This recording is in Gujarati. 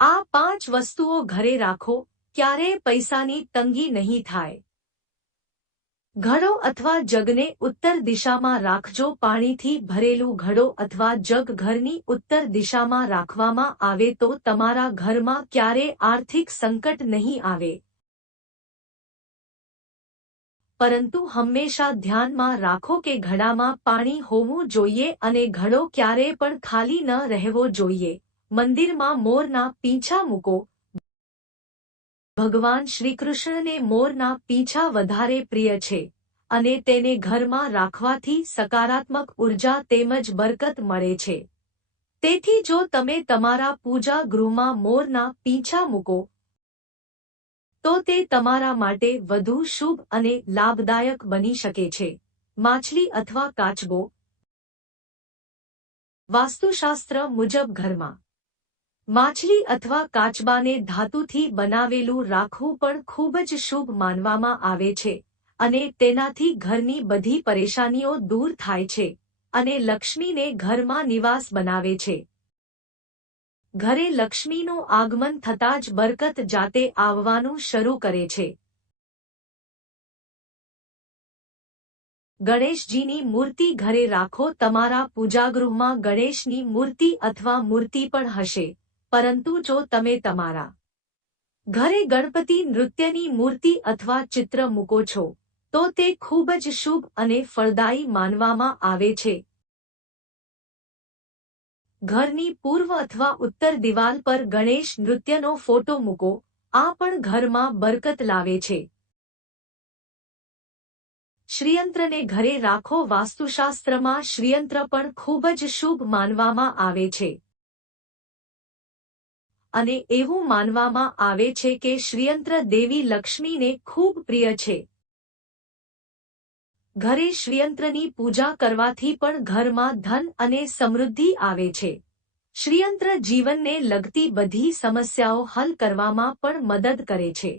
આ 5 વસ્તુઓ ઘરે રાખો, ક્યારેય પૈસાની તંગી નહીં થાય. ઘડો અથવા જગને ઉત્તર દિશામાં રાખજો. પાણીથી ભરેલું ઘડો અથવા જગ ઘરની ઉત્તર દિશામાં રાખવામાં આવે તો તમારા ઘરમાં ક્યારેય આર્થિક સંકટ નહીં આવે. પરંતુ હંમેશા ધ્યાનમાં રાખો કે ઘડામાં પાણી હોવું જોઈએ અને ઘડો ક્યારેય પણ ખાલી ન રહેવો જોઈએ. મંદિરમાં મોરના પીંછા મૂકો. ભગવાન શ્રીકૃષ્ણને મોરના પીંછા વધારે પ્રિય છે અને તેને ઘરમાં રાખવાથી સકારાત્મક ઉર્જા તેમજ બરકત મળે છે. તેથી જો તમે તમારા પૂજા ગૃહમાં મોરના પીંછા મૂકો તો તે તમારા માટે વધુ શુભ અને લાભદાયક બની શકે છે. માછલી અથવા કાચબો. વાસ્તુશાસ્ત્ર મુજબ ઘરમાં માછલી અથવા કાચબાને ધાતુથી બનાવેલું રાખવું પણ ખૂબ જ શુભ માનવામાં આવે છે અને તેનાથી ઘરની બધી પરેશાનીઓ દૂર થાય છે અને લક્ષ્મીને ઘરમાં નિવાસ બનાવે છે. ઘરે લક્ષ્મીનું આગમન થતાં જ બરકત જાતે આવવાનું શરૂ કરે છે. ગણેશજીની મૂર્તિ ઘરે રાખો. તમારા પૂજાગૃહમાં ગણેશની મૂર્તિ અથવા મૂર્તિ પણ હશે, પરંતુ જો તમે તમારા ઘરે ગણપતિ નૃત્યની મૂર્તિ અથવા ચિત્ર મૂકો છો તો તે ખૂબ જ શુભ અને ફળદાયી માનવામાં આવે છે. ઘરની પૂર્વ અથવા ઉત્તર દિવાલ પર ગણેશ નૃત્યનો ફોટો મૂકો. આ પણ ઘરમાં બરકત લાવે છે. શ્રીયંત્રને ઘરે રાખો. વાસ્તુશાસ્ત્રમાં શ્રીયંત્ર પણ ખૂબ જ શુભ માનવામાં આવે છે અને એવું માનવામાં આવે છે કે શ્રીયંત્ર દેવી લક્ષ્મીને ખૂબ પ્રિય છે. ઘરે શ્રીયંત્રની પૂજા કરવાથી પણ ઘરમાં ધન અને સમૃદ્ધિ આવે છે. શ્રીયંત્ર જીવનને લગતી બધી સમસ્યાઓ હલ કરવામાં પણ મદદ કરે છે.